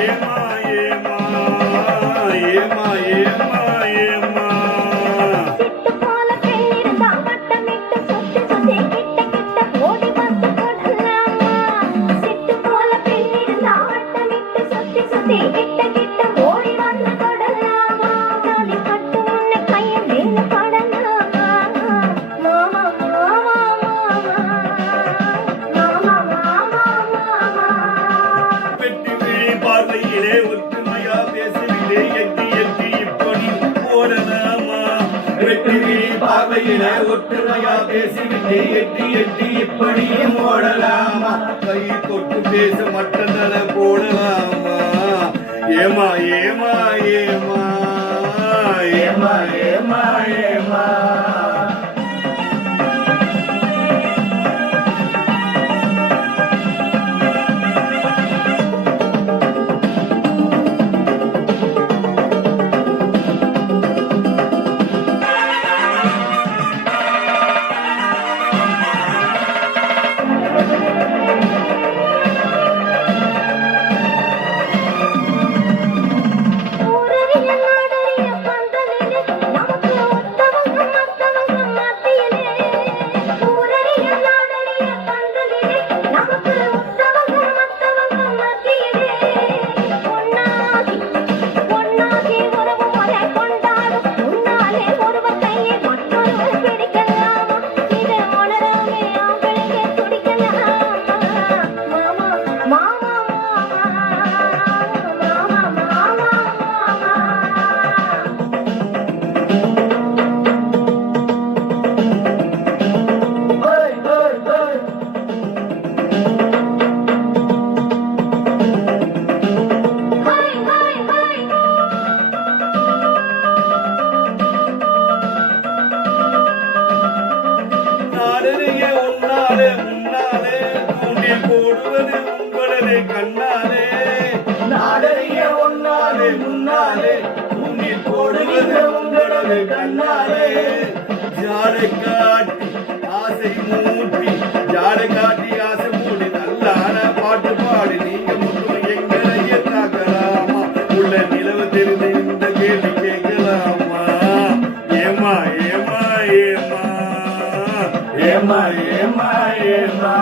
ஏமா ஏமா ஏமா ஏமா ஏமா சிட்டு போல பெண்ணிருந்தா வட்டமிட்டு சுத்தி சுத்தி கிட்ட கிட்ட ஓடி வந்து கொள்ளலாமா சிட்டு போல பெண்ணிருந்தா வட்டமிட்டு சுத்தி சுத்தி கிட்ட கிட்ட ஓடி வந்து கொள்ளலாமா தாலி கட்டு உன்னை கையில் நின்று படலாமா மாமா மாமா மாமா மாமா மாமா மாமா வெற்றி பார்வையிலே ஒற்றுமையா பேசிவிட்டே எட்டி எட்டி இப்படி ஓடலாமா வெற்றி பார்வையிலே ஒற்றுமையா பேசிவிட்டே எட்டி எட்டி இப்படியும் ஓடலாமா கை தொட்டு பேச மட்டதல போடலாமா ஏமா ஏமா ஏமா ஏமா ஏமா ஏமா ஊரறிய நாடறிய பந்தலிலே நமக்கு ஒத்தவங்க மத்தவங்க மத்தியிலே ஊரறிய நாடறிய பந்தலிலே நமக்கு ஒத்தவங்க மத்தவங்க மத்தியிலே ஒன்னாகி ஒன்னாகி உறவு முறை கொண்டாடும் முன்னாலே ஒருவர் கையை மற்றொருவர் பிடிக்கலாமா இதை உணராமே ஆம்பளைங்க துடிக்கலாமா மாமா மாமா நாடறிய உன்னாலே முன்னாலே தூண்டில் போடுவது உங்களது கண்ணாலே நாடறிய உன்னாலே முன்னாலே தூண்டில் போடுவது உங்களது கண்ணாலே ஜாடை காட்டி ஆசை மூட்டி ஜாடை காட்டி ஆசை மூடி நல்லான பாட்டு பாடி நீங்க மட்டும் எங்களையே தாக்கலாமா உள்ள நிலவு தெரிந்து இந்த கேள்வி கேட்கலாமா ஏமா ஏமா ஏமா ஏமா ஏமா ஏமா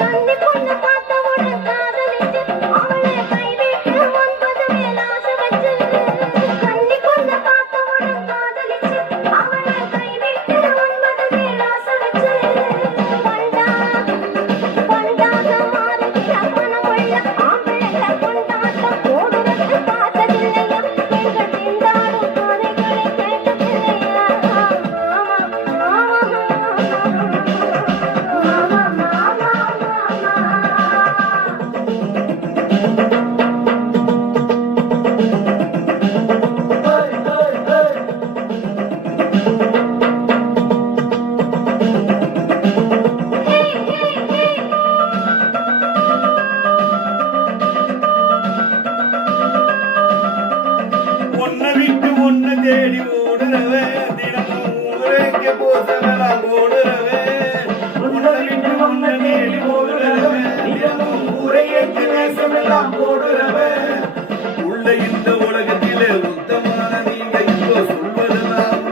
கண்ணி பொண்ணு பார்த்தவுடன் காதலிச்சு அவளை கைவிட்டு ஒன்பது மேல் ஆசை வச்சு கண்ணி பொண்ணு பார்த்தவுடன் காதலிச்சு அவளை கைவிட்டு ஒன்பது மேல் ஆசை வச்சு பண்டாக மாறுகிற மனமுள்ள ஆம்பளைங்க கொண்டாட்டம் ஓடுறது பார்த்ததில்லையா எங்கள் திண்டாடும் கதைகளை கேட்டதில்லையா மாமா மாமா ஒன்ன விட்டு ஒன்ன தேடி ஓடுறவே தினமும் ஊரேக்கு போசலாம் ஓடுறவே ஒன்ன விட்டு ஒன்ன தேடி ஓடுறவே தினமும் ஊரையேக்கு நேசமெல்லாம் ஓடுறவே உள்ள இந்த உலகத்திலே உத்தமான நீங்க இப்போ சொல்வதெல்லாம்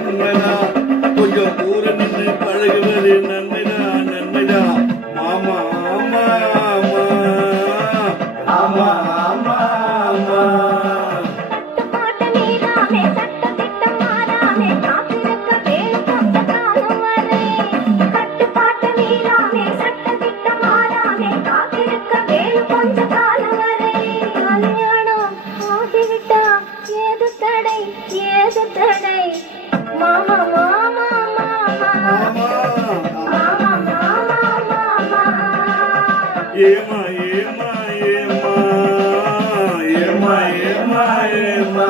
உண்மைதான் கொஞ்சம் ஊர நின்று பழகுவது நன்மைதான் நன்மைதான் ஆமா ஆமா ஆமா ஆமா ஆமா ஆமா கட்டுப்பாட்டு மீறாமே சட்டத்திட்டம் மாறாமே காத்திருக்க வேணும் கொஞ்ச காலம் வரை கட்டுப்பாட்டு மீறாமே சட்டத்திட்டம் மாறாமே காத்திருக்க வேணும் கொஞ்ச காலம் வரை கல்யாணம் ஆகிவிட்டா ஏது தடை மாமா மாமா மாமா மாமா மாமா மாமா ஏமா ஏமா ஏமா ஏமா ஏமா ஏமா